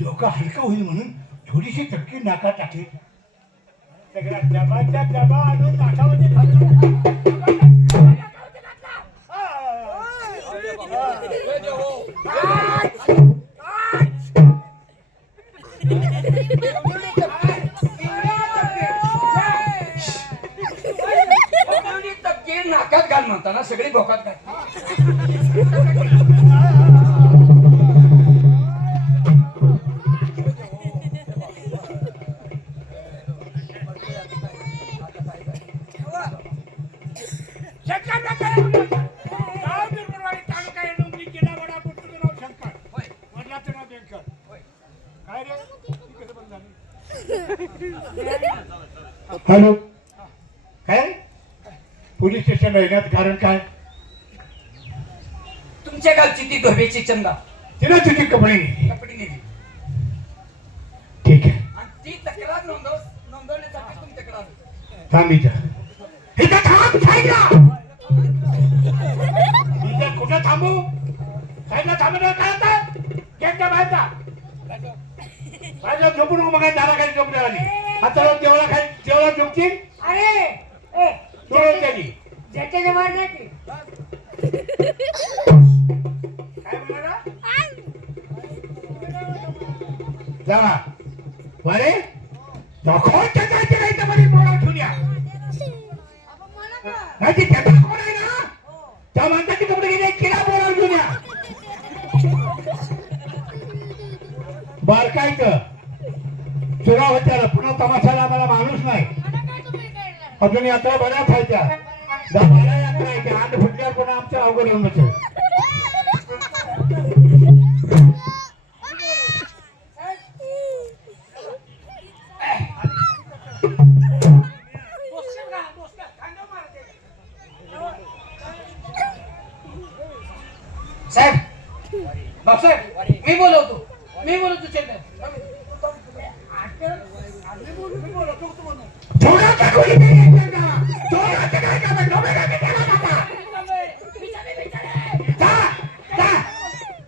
डोका हलका होईल म्हणून थोडीशी चटकी नाकात टाकली. सगळ्या डबाच्या डबा आणून नाकामध्ये नाकात घाल म्हणताना सगळी भोकात घाल. हॅलो, काय पोलीस स्टेशनला येण्यात कारण काय? तुमच्या गावची ती धोबेची चंदा तिला तुझी कपडे नेली ठीक आहे. आणि ती तक्रार नोंदवण्यासाठी तुमच्याकडे आलो. थांब इथं थांब साईडला. इथं कुठं थांबू? साईडला थांबणार काय आता? गेटच्या बाहेर जा. बाहेर झोपू नको. मग दारा काही झोपली आली आता देवळा खाली देवळा झोपतील. अरे सोडून त्यांनी ज्याच्या जवळ नाही की काय म्हणाला? जा बरे दाखवते जायचे नाही तर मध्ये पोळा ठेवून या. नाही ती त्याचा कोण आहे ना त्या माणसाची कपडे घेणे किडा पोळा ठेवून या. बारकायचं चुरा होत्या पुन्हा तमाशाला आम्हाला माणूस नाही. अजून यात्रा बऱ्याच व्हायच्या. बारा यात्रा आहे त्या अंड फुटल्यावर पुन्हा आमच्या अवघड होऊन बसेल. साहेब बापसाहेब मी बोलवतो चेअरमॅन. थोडा कोणी थोडा काय का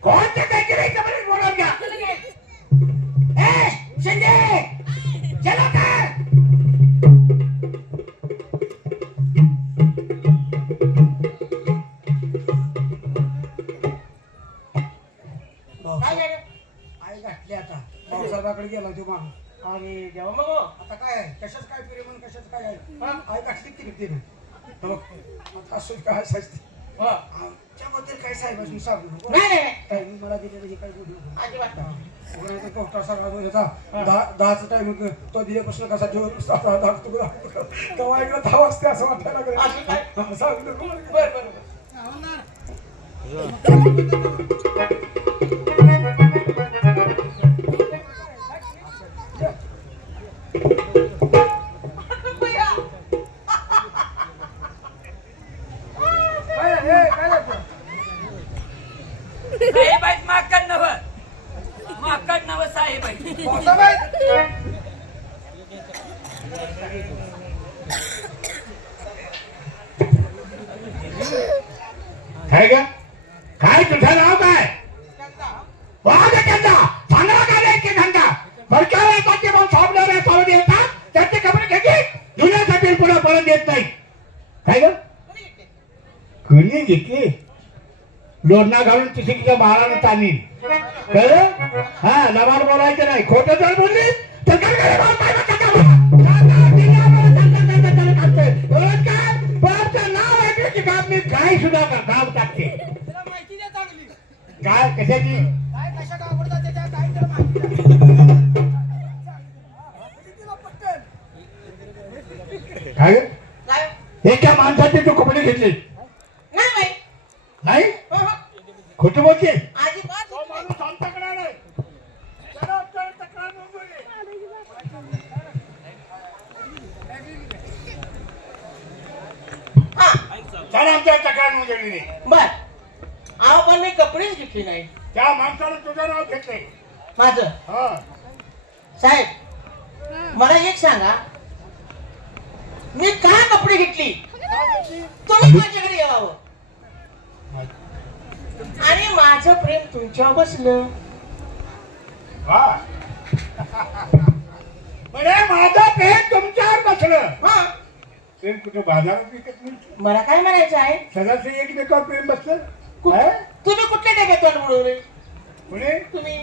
कोणत्या काय करायचं म्हणून बोलवून घ्या. ए शिंदे चला काय आई घातली आता पावसाळ्याकडे गेला तो माणूस आणि जेव्हा मग आता काय कशाच काय पिरे म्हणून कशाच काय आई घातली ती व्यक्तीने असं काय शास्ती आमच्याबद्दल काय साहेबांनी सांगू नको. टायमिंग मला दिलेलं हे काय बोलू नको अजिबात. कोर्टा सगळा जो याचा 10चा टायमिंग तो दिल्यापासून कसा जेव्हा तेव्हा ऐकलं 10 वाजता असं वाटायला लागलं. सांगू नको. साहेब आहेत माकड नव साहेब आहेत. काय ग काय तुझं नाव काय? वाघ त्यांचा चांगला काय की घंटा भरक्या वेळाचे मग साबणारे सावधी येतात त्याचे कपडे घेतले धुण्यासाठी पुन्हा परत देत नाही. काय ग कुणी घेतली? लोढणा घालून तिसरीच्या बाळाने ताणील कळलं? हा लबाड बोलायचं नाही. खोटं जर बोलली तर काय काय सुद्धा गाव टाकते. काय कशाची काय एका माणसाचे तू कपडे घेतले नाही हं. खोटं बोलते अजिबात तो माणूस आमच्याकडे आलाय. चला, चला, तक्रार नोंदवली. हा चला, आमच्या तक्रार नोंदवली. बर अहो पण मी कपडेच घेतली नाही त्या माणसानं तुझं नाव घेतलंय. माझं हा साहेब मला एक सांगा मी का कपडे घेतली तुम्ही माझ्याकडे यावं आणि माझं प्रेम तुमच्यावर बसलं वा. म्हणे माझं प्रेम तुमच्यावर बसलं. हा प्रेम कुठं बाजारात विकत मिळतं? मला काय म्हणायचं आहे सदाचे एकमेकावर प्रेम बसलं. कुठ- हा? तुम्ही कुठल्या डब्यात तोंड बुडवले पुढे तुम्ही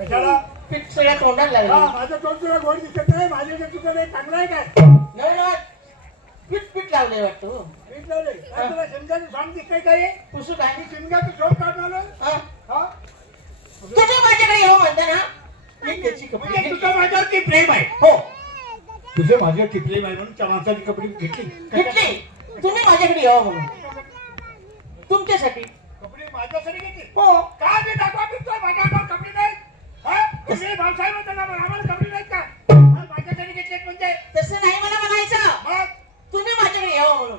कशाला? पीठ सगळ्या तोंडाला हा, लागले माझं तोंड तुला गोड दिसत नाही. माझ्या तुझं नाही चांगलं आहे काय? नवीन पीठ पीठ लावले वाटतं हो. पीठ लावलंय. काय तुला शिमग्याचं सॉंग दिसतंय काय हे? पुसू काय मी शिमग्याचं सॉंग काढून आलो. हा हा? तुम्ही माझ्याकडे येऊ म्हणता ना मी त्याची कपडे म्हणजे घेतली. तुझं माझ्यावरती प्रेम आहे. हो तुझं माझ्यावरती प्रेम आहे म्हणून त्या माणसाने कपडे घेतली. घेतली तुम्ही माझ्याकडे यावं म्हणून तुमच्यासाठी कपडे माझ्यासाठी घेतली. हो का मी दाखवा तुझं माझ्यावर कपडे नाही? हा? तुम्ही भाऊसाहेब होता ना, मग आम्हाला कपडे नाहीत का? हा, माझ्यासाठी घेतलेत म्हणजे तसं नाही मला म्हणायचं मग तुम्ही माझ्याकडे यावं म्हणून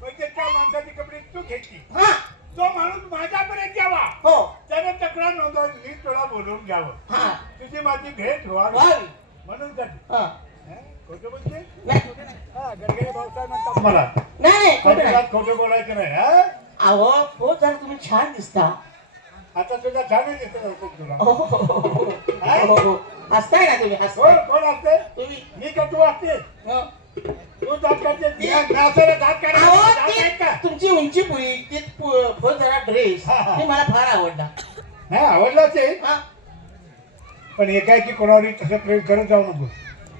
म्हणजे त्या माणसाची कपडे तू घेतली. हा तो माणूस माझ्यापर्यंत यावा. हो त्याने तक्रार नोंदवली. मी तुला बोलवून घ्यावं. हा तुझी माझी भेट व्हावी व्हावी म्हणून जाते. हा खोटं बोलते? नाही हा, गडकरी भाऊसाहेब म्हणतात मला. नाही खोटं नाही. अजिबात खोटं बोलायचं नाही. हा? अहो हो जरा तुम्ही छान दिसता आता तुझा छानच दिसत असतो तुला. हो हो, हो, हो, हो. हसताय ना तुम्ही कोण हसताय कोण असते? तुम्ही मी का तू असते? हो. तू दात काढते. नाचायला दात काढायला अहो दात ती आहेत का? तुमची उंची पुळी ते फुल जरा ड्रेस हा, हा. ते मला फार आवडला नाही आवडला ते, हा पण एकाएकी कोणावरही तसं प्रेम करत जाऊ नको.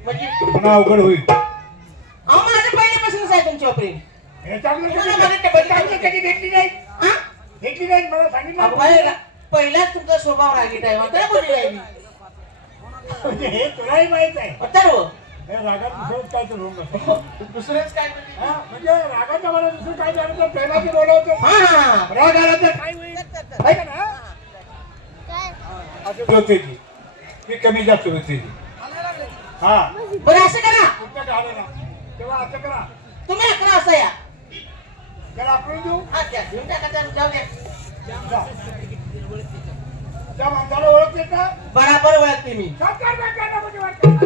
म्हणजे पुन्हा अवघड होईल. अहो माझं पहिल्यापासूनच आहे तुमच्यावर प्रेम हे चांगलं तुम्हाला कधी- मला डबल चांगलं कधी भेटली नाही. हा भेटली नाही मला सांगितलं. अहो, पहिलाच तुमचा स्वभाव रागीट आहे म्हणता बोलली आहे मी म्हणजे हे तुलाही माहित आहे. तर हो हे रागात दुसरंच काय तर होऊन बसतं. दुसरंच काय बोलली? हा, म्हणजे रागाच्या मला दुसरं काय झालं तर प्रेमाची बोलवतो. हा हा राग आला तर काय होईल? आहे का ना? असं होते ती. ती कमी जास्त होते ती. हा बरं असं करा तुमच्याकडे आलं ना तेव्हा असं करा. तुम्ही 11 वाजता या त्याला आपण देऊ. हा द्या घेऊन टाका जाऊ द्या जा. त्या माणसाला ओळखते का? बराबर ओळखते मी सरकार बँकेला म्हणजे वाटतं.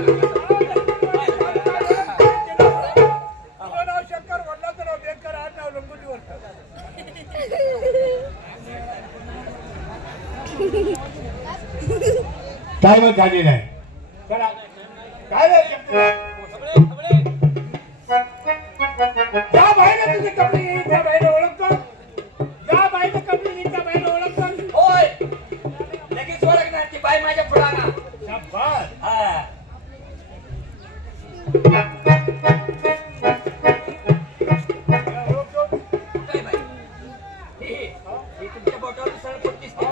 तुझं नाव शंकर, वडिलांचं नाव बेंकर, आडनाव लंगोटीवर. टाइमच झाली नाही. चला काय रे शंकर? ज्या बाईने तुझे कपडे घेतले त्या बाईला ओळखतो. ज्या बाईने कपडे घेतले त्या बाईला ओळखतो. होय लगेच ओळखणार ती बाई माझ्या फुलाना शाबास. हा या ओळखतो. काय बाई हे तुमच्या बोटावर सरळ पट्टी दिसते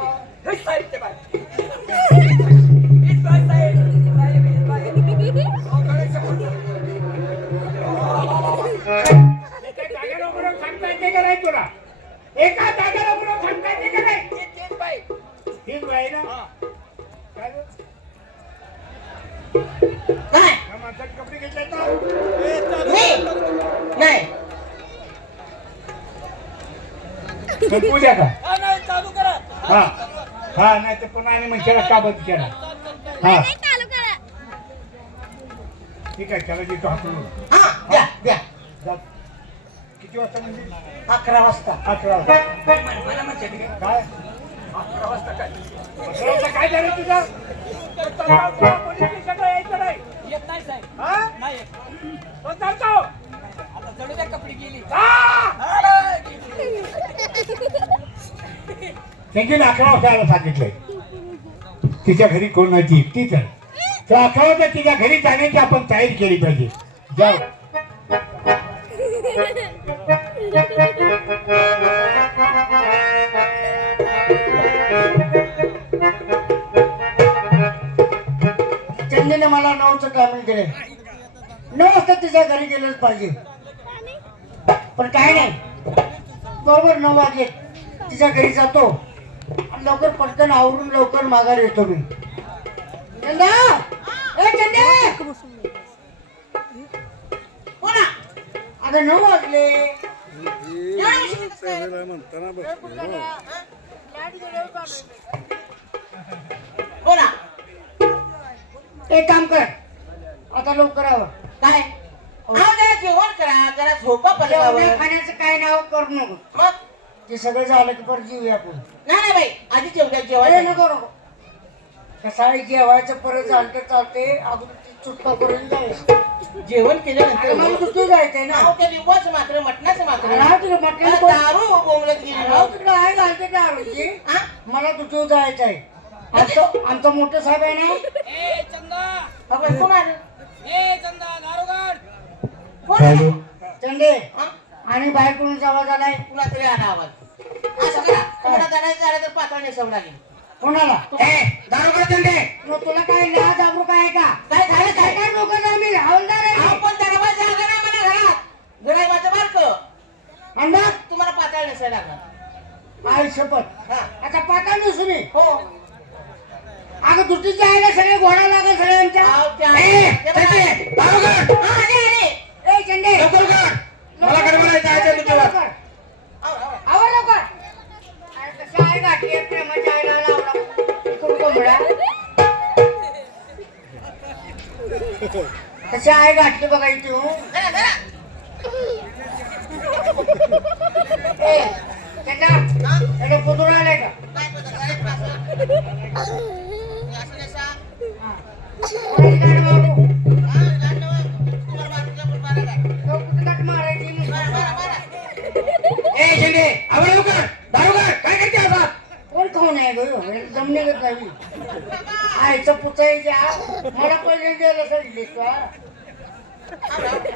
हे साहेब ते बाई हीच बाई साहेब हीच बाई अहो, गणेशच्या फोटो. एका जागेला उभं राहून सांगता येते का नाही तुला? एका जागेला उभं राहून सांगता येते का नाही? तेच बाई हीच बाई ना? काय रे? काय त्या माणसाचे कपडे घेतले ना? नाही तर पूजा का? नाही चालू करा हा हा नाही तर पुन्हा आणि म्हणशाला का बंद केला? हा ठीक आहे त्याला देतो हाकलून. हा द्या द्या जा. किती वाजता म्हणजे? 11 वाजता 11 वाजता. मला म्हणते काय 11 वाजता काय 11 वाजता काय झालं तुझं? पोलीस स्टेशनला यायचं नाही. येत नाही साहेब हा? नाही येत. तो चालतो. आता जणू त्या कपडे गेली त्यांनी 11 वाजता यायला सांगितलंय. तिच्या घरी कोण नाही ती एकटीच आहे. तर 11 वाजता तिच्या घरी जाण्याची आपण तयारी केली पाहिजे. जाऊ. त्यांनी मला 9चं टायमिंग दिले. 9 वाजता तिच्या घरी गेलंच पाहिजे. पण काय नाही बरोबर 9 वाजले तिच्या घरी जातो आणि लवकर पटकन आवरून लवकर माघार येतो मी. चंदा ए चंदे बोला आता 9 वाजले. एवढ्या उशिरा कसं काय? बोला एक काम कर आता लवकर आवर. काय अहो जरा जेवण करा जरा झोपा जेवण्या पलंगावर खाण्याचं काय नाव करू नको. मग ते सगळं झालं की परत जेऊया आपण. नाही बाई आधी जेवढ्या अरे जेवायला नको नको कसाळी जेवायचं परत झालं तर चालते अगोदर ती चुटका करून जायचं. जेवण अरे केल्यानंतर मला दुसरं जायचंय ना. नाव त्या लिंबाचं मात्र मटणाचं मात्र राव तुला म्हटलं कोण- दारू बोंबलत गेली राव तुला आहे घालते का आरोग्य? हा? मला दुसरं जायचं आहे. आमचा मोठं साहेब आहे ना अगं, कोण आलं कोण हॅलो आलं? चंदे हा? आणि बाहेर कोणचा आवाज आलाय तुला तरी आला आवाज असं करा तुम्हाला जाण्याचं झालं तर पातळ नेसावं लागेल कोणाला? ए दारोगा चंदे मग तुला काय लाज आबरू काय आहे का? काय झालं काय काय लोक मी हवलदार आहे अहो, मी. पण दरवाजा जागा नाही मला घरात घर आहे माझं बारकं आणि मग तुम्हाला पातळ नेसायला लागणार आई शपथ हा आता पाका नसू मी. हो अगं दुसरी जायला सगळे घोडा लागेल सगळ्यांच्या. अहो, ए ते बघा. चंदे दारोगा हा, आले, आले. ए चंदे लवकर कर. मला गडबड जायचं तुझ्यावर. लवकर. आव, आव. आवर लवकर. अरे कसं आहे गाठी आहे प्रेमाच्या आईला लावला. इकडून कोंबड्या. कशी आहे गाठली बघा इथे हो. धरा, धरा. ए चंदा हा? त्याला कुतून आलाय का? काय बोलता, घरात पास. असं नेसा. हा. कोणाची गाठ मारू? हा, गाठ लावा. तुम्हाला मारून आपण मारा काय? तो कुठं गाठ मारायची नाही. मारा, मारा, मारा. ए चंदे आवर लवकर दारोगा काय करते आता? कोण खाऊन आहे गं एकदम निघत नाही. आईचं पुतळीच्या मला पहिले गेलं सांगितले का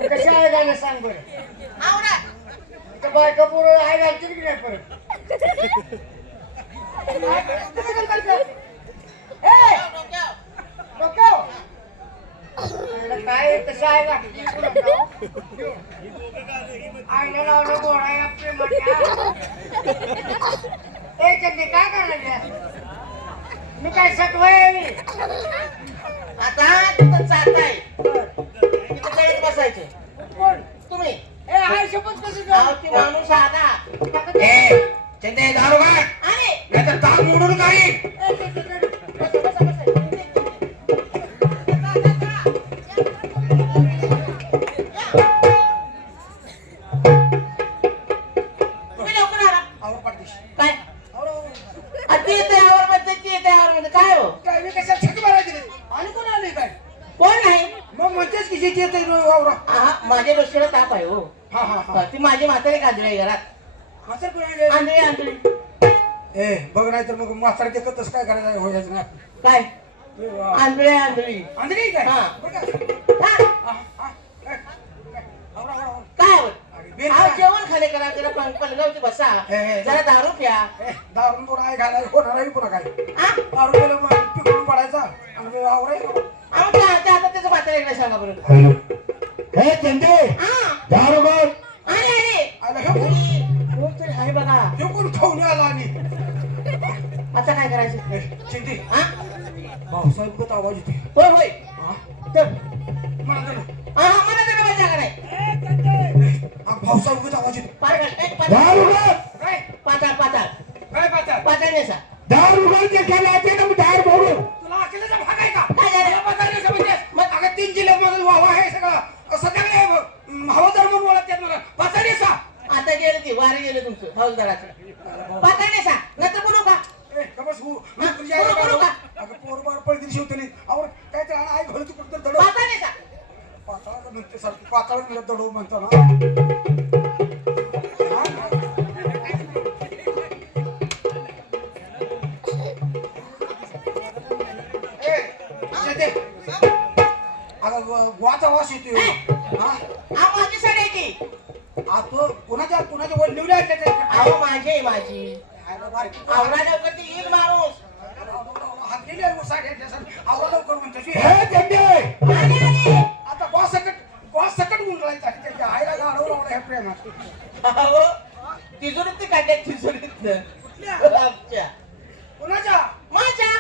कशी आहे घालं सांग बरं. आवरा. त्या बायका पोरं आहे घालतील की नाही परत. ए, डोक्यावर. डोक्यावर. अरे काय कसं आहे घातली आईला लावलं गोळा या प्रेमाच्या. ए चंदे काय करायला मी काय सटवाय मी. आता तिथं चालताय तिथं गळीत बसायचं कोण? तुम्ही ए आई शपथ कसं अहो, ती माणूस आला ए चंदे दारोगा अरे नाही तर ताक मोडून काही. बसा, बसा, बसा. तुम्ही लवकर आला आवर पाठदेश. काय आवर, आवर. ती येते आवर मध्ये ती येते आवर मध्ये काय हो काय मी कशा छक मारायची रे? आणि कोण आले काय कोण नाही मग म्हणतेच की जे येते वावरा. हा माझ्या डोक्याला ताप आहे हो हा हा हा ती माझी म्हातारी गाजरी आहे घरात म्हातार कोण आले? आंधळी आंधळी ए बघ नाही तर मग म्हातार ते कसं काय करायचं व्हायचं नाही. काय ए, वा. आंधळी आंधळी आंधळी काय हा. बरं का? हा, हा, हा, काय? काय? आवरा, आवरा, आवरा. काय होत अरे, बेल अहो, का? जेवण खाले करा जरा पलगावची बसा हे, हे. जरा दारू प्या ए, दारून पुन्हा आहे घालाय होणार आहे पुन्हा काय हा? दारू गेलं मग पिकून पडायचा आणि आवरायचं. अहो, त्या आता त्याचं म्हातारी एकदा सांगा बरं हॅलो हे चंदे हा दारोगा अरे अरे आलं हे कोण? कोण तरी आहे बघा हे कोण खाऊन आला आणि आता काय करायचं ए, चिंती हा भाऊसाहेब गत आवाज येते. होय होय हा? तर मला तर- हा मला तर काय जागा नाही हा, भाऊसाहेब गत आवाज येते. पाताळ दारोगा काय पाताळ पाताळ काय पाहता पाताळ नेसा दारोगा जे केला ते ना दार मोडून. तुला अकेलेचा भाग आहे का काय झालं? मला पकडलं समजतेस? मग अगं 3 जिल्ह्यात वावा आहे सगळं सगळे हवादार म्हणून ओळखतात मला पाचाडी सा आता गेलं ती वारी गेलं तुमचं हौलदाराचं पाताळ नेसा नंतर बोलू का ए कबस हु बरोबर का? अगं पोरबार पळतील शिवतली आवर काय तर आई घोलती कुठं दडव पाताळ नेसा पाताळाचं म्हणते सारखी पाताळ मिळत दडव म्हणतो ना ए शेते अगं गुवाचा वास येतोय हा हा माझी साडी आहे ती आ तो कुणाच्या वर लिवल्या अहो माझी आहे माझी आवरा लवकर ती येईल माणूस हात गेले आवरा लवकर म्हणतो हे चंदे आले आले आता बॉस सकट गुंडळायचा त्याच्या आईला गाडव लावला ह्या प्रेमात अहो तिजोरीत ते काढल्या तिजोरीत आमच्या कुणाच्या माझ्या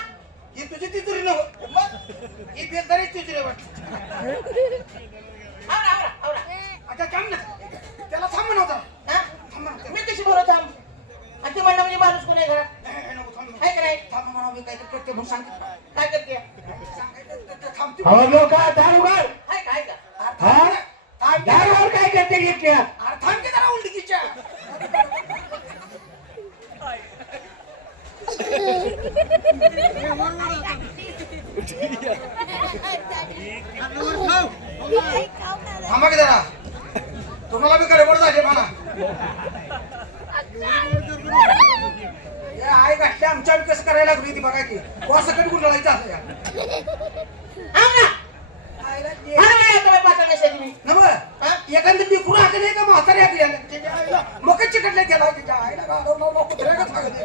ही तुझी तिजोरी नव्ह मग ही बेजारी तिजोरी वाटते आवरा आवरा आवरा आता थांब ना त्याला थांब म्हणवता हा? थांब म्हणतो मी कशी बोलत थांब आणि ते म्हणणं म्हणजे माणूस कोण आहे घरात नको थांब आहे का नाही थांब म्हणा मी काहीतरी करते म्हणून सांगितलं काय करते सांगायचं थांबते आवडलो का दार उघड आहे का आहे का हा दारावर काय करते घेतल्या थांब की जरा उलटकीच्या थांबा की जरा तुम्हाला बी गडबड झाली म्हणा आई गाठल्या आमच्या कसं करायला लागली ती बघा की वासकट गुंडाळायचं असं या आवरा आईला जे- अरे मला तुम्ही पाठवलं नसेल मी नव एखादं लेकरू हाकले का म्हातारे हाकले त्याच्या आईला मग चिकटले गेला त्याच्या आईला गाडवला कुत्र्या का सांगत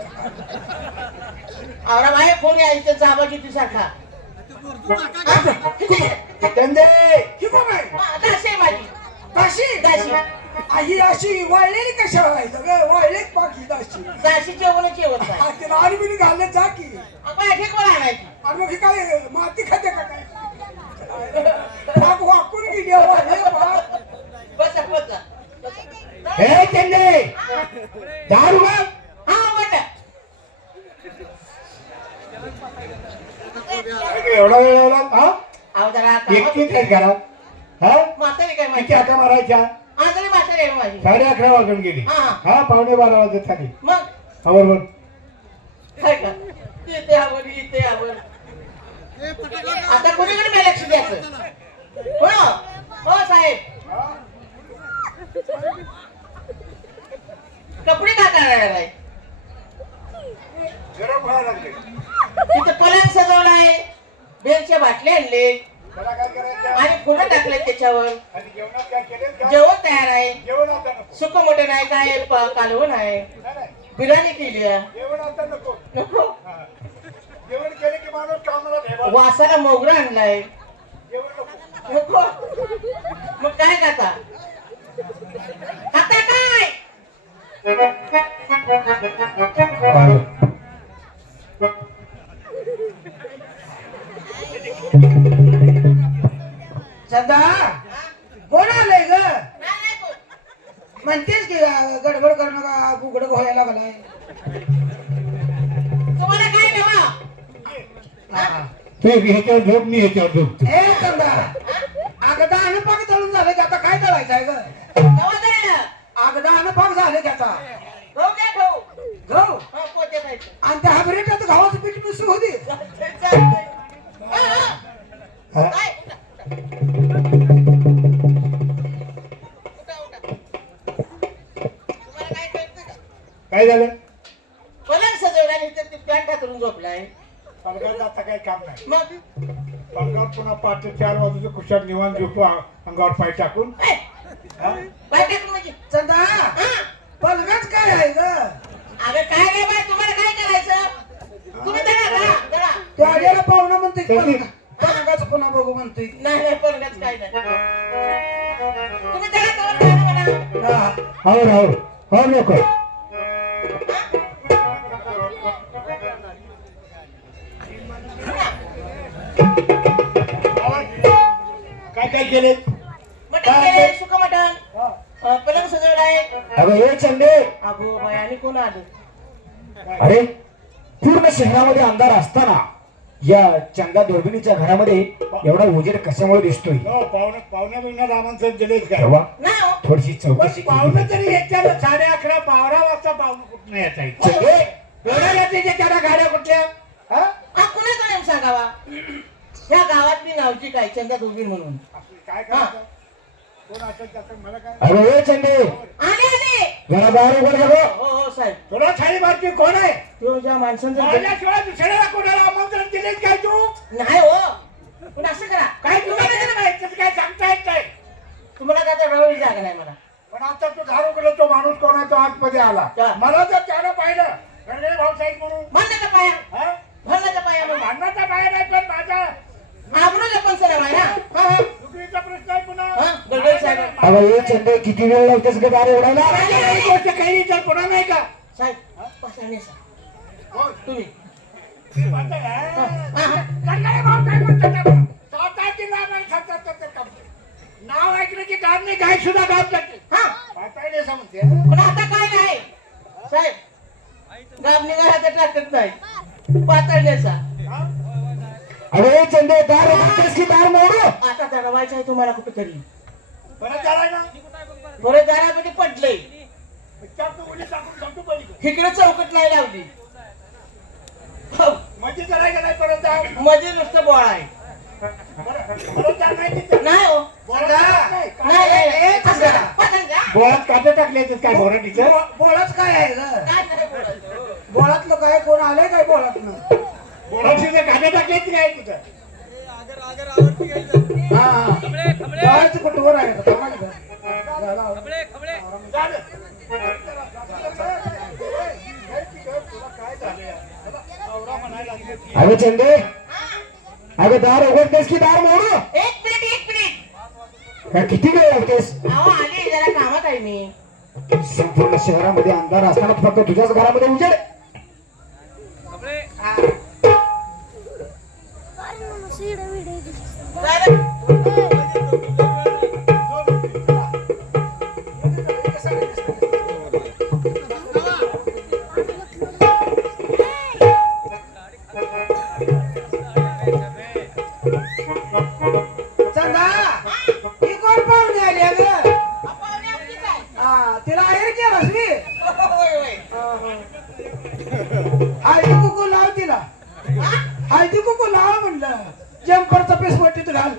आवरा बाहेर फोन आहे त्यांचा आवाज येतो सारखा चंदे ही कोण आहे दाशी आहे माझी दाशी दाशी आई अशी वाळलेली कशा व्हायचं ग वाळले पाकी दाशी दाशी जेवण जेवण काय हा, तिला आणि बिनी घालले जा की आपण ठीक कोण आणायची आणि मग ही काय माती खाते का काय पाक वाकून गेली वाळले पाक बसा बसा हे चंदे दार उघड हा बटा एवढा वेळ लावला हा आव जरा एकटीच आहे घरात हा म्हातारी काय किती माहिती हाका मारायच्या आजरी म्हातारी आहे माझी 11:30 वाजून गेली हा. हा 11:15 वाजत खाली मग बरोबर काय का इथे आवड इथे आवड आता कोणीकडे मी लक्ष द्यायचं हो हो साहेब कपडे का करणार आहे गरम व्हायला लागले तिथे पलंग सजवलाय बेलच्या बाटल्या आणले मला काय करायचं आणि फुलं टाकले त्याच्यावर आणि जेवणात काय केलं का जेवण तयार आहे जेवण आता नको सुक मटण आहे काय कालवण आहे नाही, नाही. बिर्याणी केली आहे जेवण आता नको नको हा. जेवण केलं की माणूस कामाला ठेवा वासाला मोगरा आणलाय जेवण नको नको मग काय खाता खाता काय सदा कोण आलंय ग नाही कोण. म्हणतेस की गडबड करणं का बुगड घोळायला लागलाय तुम्हाला काय नवा तू ह्याच्यावर झोप मी ह्याच्यावर झोपतो ए कंदा अगदा आणि पाक तळून झालं की आता काय तळायचं आहे ग नवा तळलं. अगदा आणि पाक झालं की आता गहू द्या गहू. गहू हा, पोते खायचे. आणि त्या हबरेटात गव्हाचं पीठ मिसळू होती चालतंय, चालतंय. हा, हा. हा? काय? उठा, उठा. तुम्हाला काय कळतं का? काय झालं पलंग सजवला आणि इथे ते पॅन्ट हातरून झोपलाय पलगात आता काही काम नाही मग पलगात पुन्हा 5 ते 4 वाजूचं कुशात निवांत झोपू अंगावर पाय टाकून ए, हा? बाय टाकून म्हणजे चंदा हा? पलगाच काय आहे ग अगं काय नाही बाय तुम्हाला काय करायचं तुम्ही धरा धरा तो आलेला पाहुणा म्हणतोय कधी? पलगाच पुन्हा बघू म्हणतोय नाही नाही पलंगाच काय नाही तुम्ही धरा तर म्हणा हा. हो लोक काय काय केले मटण केले सुक मटण पलंग सजवलाय अगं हे चंदे अगो बाय आणि कोण आलं अरे पूर्ण शहरामध्ये अंधार असताना या चंदा दुर्बिणीच्या घरामध्ये एवढा उजेड कशामुळे दिसतोय पाहुण्या बिवण्या रामांचं दिलेच काय तेव्हा नाही हो थोडीशी चौकशी पाहुणं केली. तरी येत्या 11:30 12 वाजता पाहुणं कुठं येत आहे चंदे, एवढ्या रात्रीच्या त्याला गाड्या कुठल्या हा? हा कुणाचा नेम सांगावा ह्या गावातली नावची काय चंदा दुर्बीण म्हणून काय करायचं कोण असेल त्याचं मला काय अरे हे चंदे आले आले जरा बाहेर उघड बघ हो हो साहेब तुला थाळी मारती कोण आहे तो ज्या माणसांचं माझ्याशिवाय दुसऱ्याला कोणाला आमंत्रण दिलेच काय तू नाही हो पण असं करा काय तुला नाही तसं काय सांगता येत नाही तुम्हाला काय आता रवळी जागा नाही मला पण आता तू धारू केलं तो माणूस कोण आहे तो आतमध्ये आला का? मला जर त्यानं पाहिलं रे भाऊसाहेब म्हणून भांडणाचा पाया हा? भांडणाचा पाया म्हणून भांडणाचा बाहेर आहे पण माझा आबरूचा पंचनामा आहे ना हा, हा. चुकीचं तुमचा प्रश्न आहे पुन्हा हा गडबड साहेब अगं हे चंदे किती वेळ लावतेस का दार उडायला काही गोष्ट काही विचार पुन्हा नाही का साहेब पातळणे साहेब कोण? तुम्ही म्हणताय, हा, हा? हा. काय भाऊ काय म्हणतात आपण? स्वतःची नाव आणि स्वतःचं काम. नाव ऐकलं की काम नाही गाय सुद्धा गाव जाते हा पाताळले समजते पण आता काय नाही साहेब गाबणी घरात टाकत नाही पातळण्याचा अरे चंदे दार उघडतेस की दार मोडू आता चढवायचं आहे तुम्हाला कुठेतरी परत झालाय ना थोडे दारामध्ये पडले त्यात उडी टाकून सांगतो पलीकडे इकडे चौकट नाही लावली हो, म्हणजे जरा का नाही परत जाऊ मध्ये नुसतं बोळा आहे परत जा नाही तिथे. नाही हो बोला. नाही, नाही, नाही, ए, चंद्रा. पतंगा. बोळात काटे टाकले काय बोराटीचं बोळाच काय आहे ग काय नाही बोलायचं. बोळातलं काय कोण आलंय काय बोळातलं बोळाची काटे टाकले काय तुझं हा जायचं कुठवर आहे आता, थांबा की जरा. झाला. झालं. तुला काय झालं नवरा म्हणायला लागले की अगं चंदे अगं दार उघडतेस की दार मोडू एक मिनिट का किती वेळ लावतेस अहो आली जरा कामात आहे मी संपूर्ण शहरामध्ये अंधार असताना फक्त तुझ्याच घरामध्ये उजेड चंदा ही कोण पाहुणे आली आहे ग हा तिला आहेर केलास मी हळदी कुकू लाव तिला हळदी कुकू लाव म्हणलं जम्परचा पीस वटीत घाल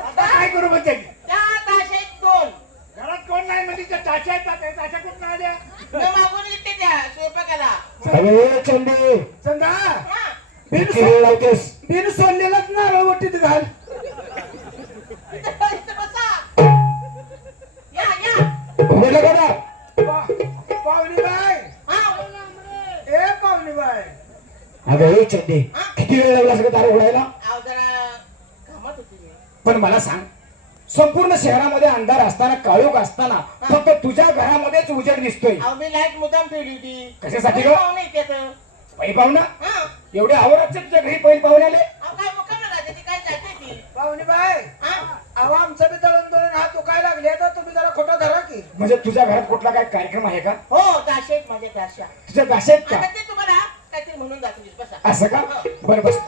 आता काय करू म्हणजे त्या ताशेत दोन घरात कोण नाही म्हणजे त्या टाच्या आहेत त्या टाच्या कुठून आल्या न मागून घेते त्या स्वयंपाकाला अरे चंदे चंदा हा. किती वेळ लावतेस बिन सोडलेलाच नारळ वटीत घाल इथं बसा. या या उघडलं का दार? पाहुणी बाय हा ए पाहुणी बाय अगं हे चंदे किती वेळ लागला सगळं दार उघडायला अहो जरा कामात होती मी पण मला सांग संपूर्ण शहरामध्ये अंधार असताना काळोख असताना फक्त तुझ्या घरामध्येच उजेड दिसतोय अहो मी लाईट मुद्दाम ठेवली होती कशासाठी ग? पाहुणे येतात. पै पाहुणा हा एवढे आवराचे तुझ्या घरी पै पाहुणे आले अहो काय मुक्काम राहते ती काय जाते ती पाहुणी बाय हा अहो आमचं बी दळण हात दुखायला लागले तर तुम्ही जरा खोटं धरा की म्हणजे तुझ्या घरात कुठला काय कार्यक्रम आहे का हो ताशेत माझ्या ताशा तुझ्या गाशेत का आता ते तुम्हाला काहीतरी म्हणून दाखवलीस बसा असं का बरं बस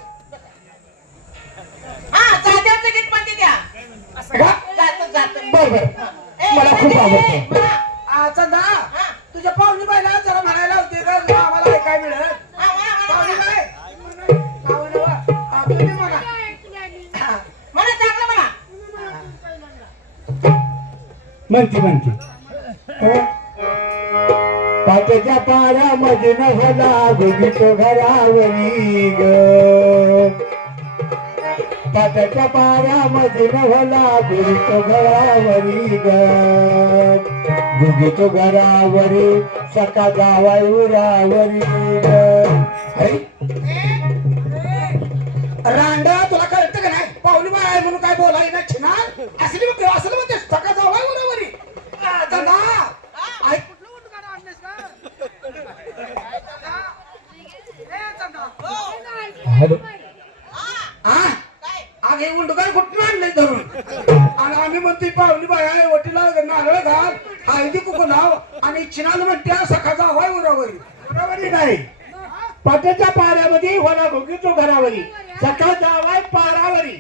हा जात्यावरचं गीत म्हणते त्या असं का जात बर बर मला खूप आवडतं चंदा तुझ्या पाहुणी बायला जरा म्हणायला होती का आम्हाला ऐकाय मिळत पाहुणी बाय पाहुणे बा. तुम्ही म्हणा मला चांगलं म्हणा म्हणती पाट्याच्या पाऱ्यामध्ये नवला गुगीतो घरावरी ग पाट्याच्या पाऱ्यामध्ये नवला गुगीतो घरावरी ग गुगीतो घरावरी सका जावाय उरावरी ग अरे रांडा तुला कळतं का नाही पाहुणी बाय आहे म्हणून काय बोलाय ना छिनार असली मग असलं म्हणते सका जावाय बरोबरी चंदा ऐक हॅलो हा आम्ही उंडकार कुठून आणले धरून आणि आम्ही म्हणतोय पाहुणी बाय आहे वटीला नारळ घाल हळदी कुकू लाव आणि चिनाल म्हणते सखाचा हवाय उरावरी बरोबरी नाही पाट्याच्या पाऱ्यामध्ये होला गुगीतो घरावरी सका जावाय पारावरी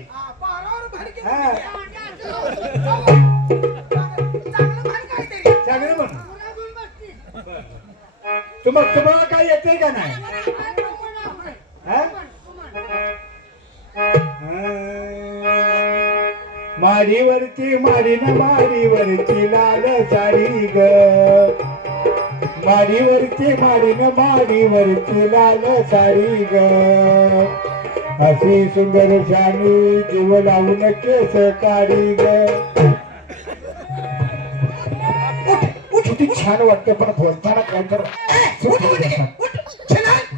चांगलं म्हणून तुम्हाला काही येते का नाही हा? माडीवरती माडीवरती लाल साडी ग माडीवरती लाल साडी ग अशी सुंदर शानी जीव लावून केस काढी ग किती छान वाटते पण बोलताना काय तर उठ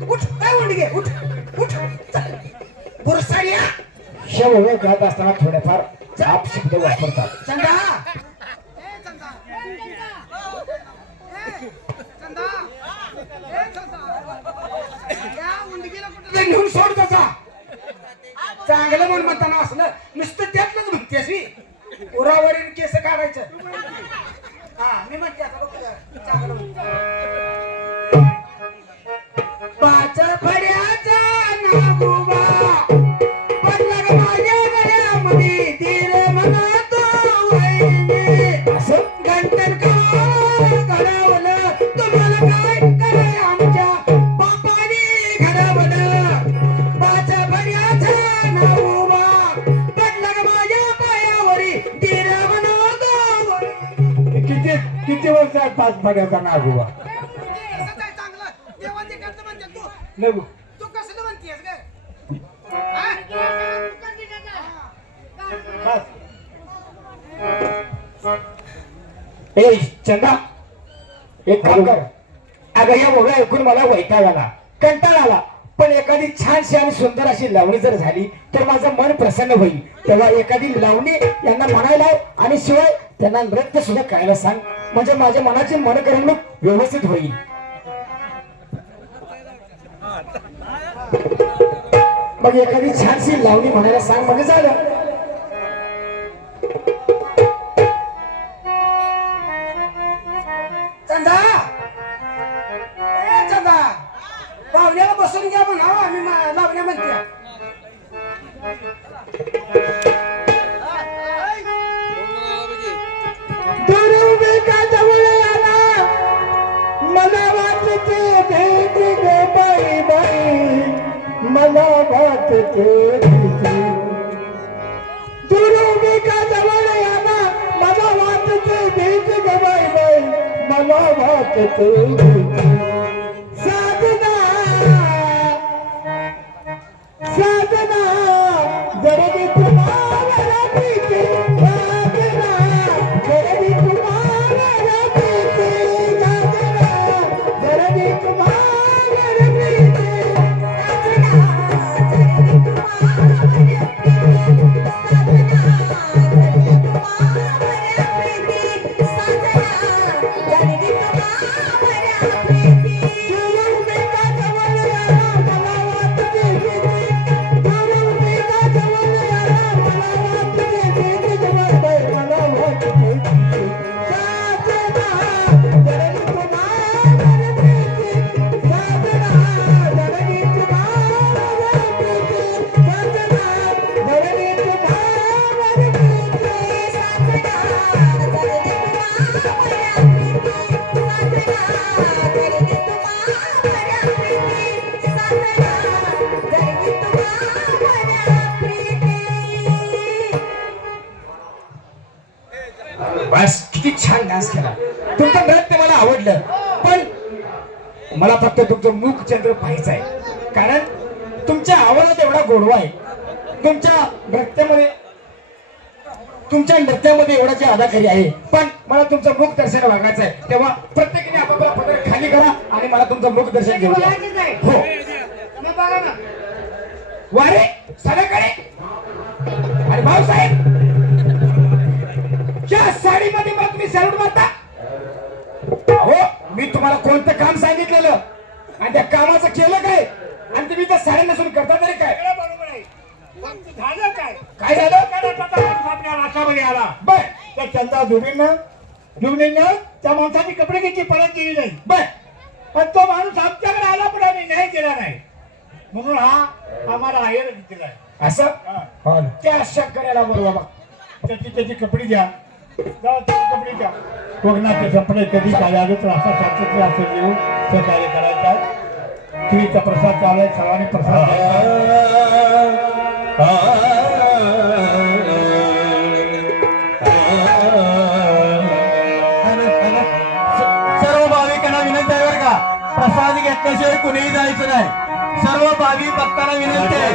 उठ काय उंडगे उठ उठ बुरसाडी या ओळख घालत असताना थोडेफार आप शब्द वापरतात. चंदा ते नेऊन सोड त्याचा चांगलं म्हणून म्हणताना असलं नुसतं त्यातलंच म्हणतेस मी उरावरील केस काढायचं हा मी म्हणते आता बघ तुझं चांगलं म्हणते. पाच फड्याचा नागोबा पडला ग माझ्या गळ्यामध्ये तीर म्हणतो वहिनी असं घंटन घडवलं तुम्हाला काय कराय आमच्या बापाने घडवलं पाच फड्याचा नागोबा पडला ग माझ्या पायावरी तीर म्हणतो वहिनी. किती वर्ष आहेत पाच फड्याचा नागोबा? नको तू कसं म्हणतेस काय ए चंदा एक काम कर. अगं या ओळख ऐकून मला वैताग आला, कंटाळा आला. पण एखादी छानशी आणि सुंदर अशी लावणी जर झाली तर माझं मन प्रसन्न होईल. तेव्हा एखादी लावणी यांना म्हणायला आणि शिवाय त्यांना नृत्य सुद्धा करायला सांग, म्हणजे माझ्या मनाची मनकरमणूक व्यवस्थित होईल. मग एखादी छानशी लावणी म्हणायला सांग म्हणजे झालं. चंदा ए चंदा पाहुण्याला बसून घ्या म्हणा आम्ही लावण्या म्हणते. मला वाटते भेट ग बाई बाई, मला वाटते दुरुबिका जवळ याना, मला वाटते भेट ग बाई बाई, मला वाटते साधना साधना जरगी तुम्हाला प्रीती साधना जरगी तुम्हाला प्रीती साधना जरगी तुम्हाला प्रीती बस किती छान डान्स केला. तुमचं नृत्य मला आवडलं, पण मला फक्त तुमचं मुखचंद्र पाहायचं आहे, कारण तुमच्या आवाजात एवढा गोडवा आहे. तुमच्या नृत्यामध्ये एवढा जे अदाकारी आहे, पण मला तुमचं मुख दर्शन बघायचं आहे. तेव्हा प्रत्येकाने आपापला पदर खाली करा आणि मला तुमचं मुख दर्शन घेऊ द्या. हो वारे सगळ्याकडे आणि भाऊसाहेब या साडीमध्ये मला तुम्ही सॅल्यूट मारता. हो मी तुम्हाला कोणतं काम सांगितलेलं आणि त्या कामाचं केलं काय, आणि तुम्ही त्या साडी नसून करता तरी काय? बरोबर आहे. पण झालं काय काय झालं? आपल्या राष्ट्रामध्ये आला बर त्या चंदा जुबीनं त्या माणसाची कपडे घेतली, परत केली नाही. बर पण तो माणूस आमच्याकडे आला पण आम्ही न्याय केला नाही, म्हणून हा आम्हाला आहेर दिलाय. असं हा. त्या शेतकऱ्याला बरोबर त्याची कपडे घ्या, जाऊ त्याची कपडे घ्या. कोकणाचे कपडे कधी काय आले तर असा शास्त्र असं येऊन ते कार्य करायचं. खिरीचा प्रसाद चालू आहे, सर्वांनी प्रसाद सर्व भाविकांना विनंती आहे बरं का, प्रसाद घेतल्याशिवाय कुणीही जायचं नाही. सर्व भाविक भक्तांना विनंती आहे.